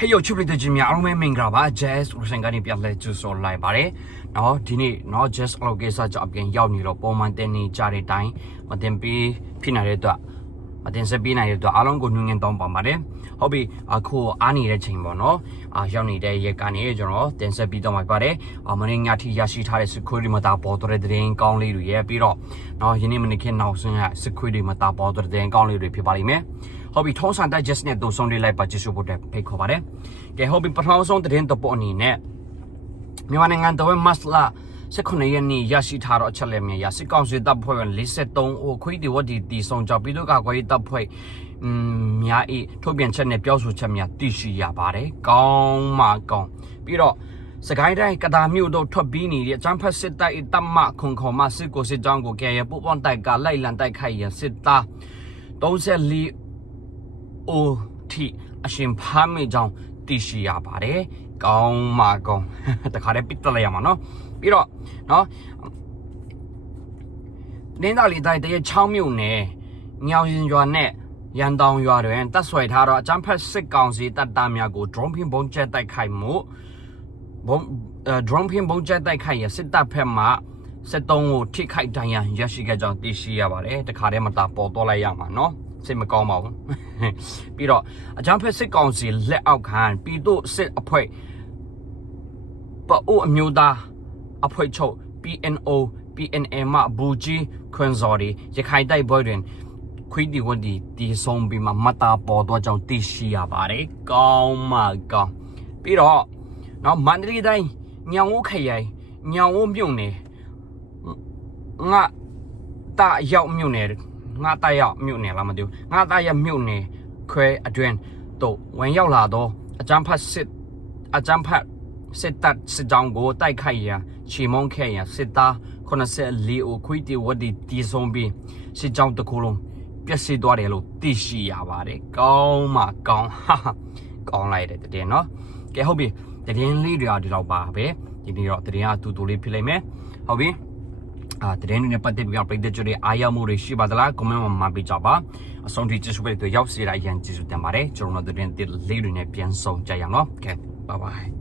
ဟေးယောချစ်ပရိသတ်ချင်းများအားလုံးပဲမင်္ဂလာပါ Jazz Ocean ကနေပြန်လဲကြိုဆိုလိုက်ပါတယ်။နော်ဒီနေ့နော် Jazz Allocation ကြောင့်အပြင်ရောက်နေတော့ပုံမှန်တင်နေကြတဲ့အတိုင်းမတင်ပြီးဖြစ်နေတဲ့အတွက် အတင်ဆက်ပေးနိုင်တဲ့အတွက်အားလုံးကိုနှွင့်ငင်တောင်းပန်ပါတယ်ဟုတ်ပြီအခုအားနေတဲ့ချိန်ပေါ့နော်အာရောက်နေတဲ့ရက်ကနေကျွန်တော်တင်ဆက်ပြီးတော့မှာပါတယ်အမနေ့ညထိရရှိထားတဲ့ security မတာပေါ်တော်တဲ့တင်ကောင်းလေးတွေရဲ့ပြီးတော့နော်ယနေ့မနေ့ကနောက်ဆုံးက security မတာပေါ်တော်တဲ့တင်ကောင်းလေးတွေဖြစ်ပါလိမ့်မယ်ဟုတ်ပြီထုံးစံတိုက် just နဲ့သုံးဆုံးလေးလိုက်ပါကြည့်ရှုဖို့တက်ဖိတ်ခေါ်ပါတယ်ကဲဟုတ်ပြီပထမဆုံးတင်တဲ့ပုတ်အနေနဲ့မြန်မာနိုင်ငံတော်ရဲ့ must လား 19ရက်နေ့ရရှိထားတော့အချက်လက်များရစစ်ကောင်စီတပ်ဖွဲ့ဝင်43ဦးခွေးတီဝတ်ဒီတီဆောင်ကြပြီးတော့ကခွေးတပ်ဖွဲ့อืมများဤထုတ်ပြန်ချက်နဲ့ပြောဆိုချက်များသိရှိရပါတယ်။ကောင်းမှကောင်းပြီးတော့စကိုင်းတိုင်းကတာမြို့တို့ထွက်ပြီးနေတဲ့အချမ်းဖက်စစ်တပ်ဤတပ်မခုံခုံမစစ်ကိုစစ်ကြောင်းကိုကဲရပူပွန်တိုက်ကလိုက်လံတိုက်ခိုက်ရန်စစ်သား34အိုတီအရှင်ဖားမေကြောင့် တည်ရှိရပါတယ်။ကောင်းမှကောင်းတခါတည်းပစ်တက်လိုက်ရမှာနော်။ပြီးတော့နော်နင်းသားလီတိုင်းတရ6မြို့နယ်ညောင်ရင်ရွာနဲ့ရန်တောင်ရွာတွင်တပ်ဆွဲထားတော့အကြမ်းဖက်စစ်ကောင်စီတပ်သားများကို drone ဖြင့်ပုံကျဲတိုက်ခိုက်မှုဘုံ drone ဖြင့်ပုံကျဲတိုက်ခိုက်ရစစ်တပ်ဖက်မှ73ကိုထိခိုက်ဒဏ်ရာရရှိခဲ့ကြောင်းသိရှိရပါတယ်တခါတည်းမတာပေါ်တော့လိုက်ရမှာနော် စိတ်မကောင်းပါဘူးပြီးတော့အကြမ်းဖက်စစ်ကောင်စီလက်အောက်ခံပြည်သူစစ်အဖွဲ့ပအိုအမျိုးသားအဖွဲ့ချုပ် PNO PNM မှဘူကြီးခွန်စော်ဒီရခိုင်တိုက်ပွဲတွင်ခွေးဒီဝဒီတီဆုံးပြီးမှမတာပေါ်တော့ကြောင့်သိရှိရပါတယ်။ကောင်းမှကောင်းပြီးတော့နော်မန္တလေးတိုင်းညောင်ဦးခရိုင်ညောင်ဦးမြို့နယ်ငါတရောက်မြို့နယ် ငါတရောက်မြို့နယ်လားမသိဘူးငါတရောက်မြို့နယ်ခွဲအတွင်းတို့ဝင်ရောက်လာတော့အကြမ်းဖက်စစ်အကြမ်းဖက်စစ်တပ်စစ်ကြောင်းကိုတိုက်ခိုက်ရန်ချီမုံခဲ့ရန်စစ်သား84ဦးခွေးတီဝဒီတီဆုံးပြီးစစ်ကြောင်းတစ်ခုလုံးပျက်စီးသွားတယ်လို့သိရှိရပါတယ်။ကောင်းမှကောင်းဟာကောင်းလိုက်တဲ့တဲ့နော်။ကဲဟုတ်ပြီတည်င်းလေးတွေကဒီလောက်ပါပဲ။ဒီနေ့တော့တည်င်းအတူတူလေးဖြစ်လိမ့်မယ်။ဟုတ်ပြီ။ အာတည်င်းနဲ့ပတ်သက်ပြီးတော့ပြည်သက်ကြတဲ့အားရမှုတွေရှိပါသလားကွန်မန့်မှာမှာပေးကြပါ။အဆုံးထိကျေးဇူးပဲတို့ရောက်စီတိုင်းရန်ကျေးဇူးတင်ပါတယ်။ကျွန်တော်တို့တည်င်းလေးတွေနဲ့ပြန်ဆောင်ကြရအောင်နော်။ Okay bye bye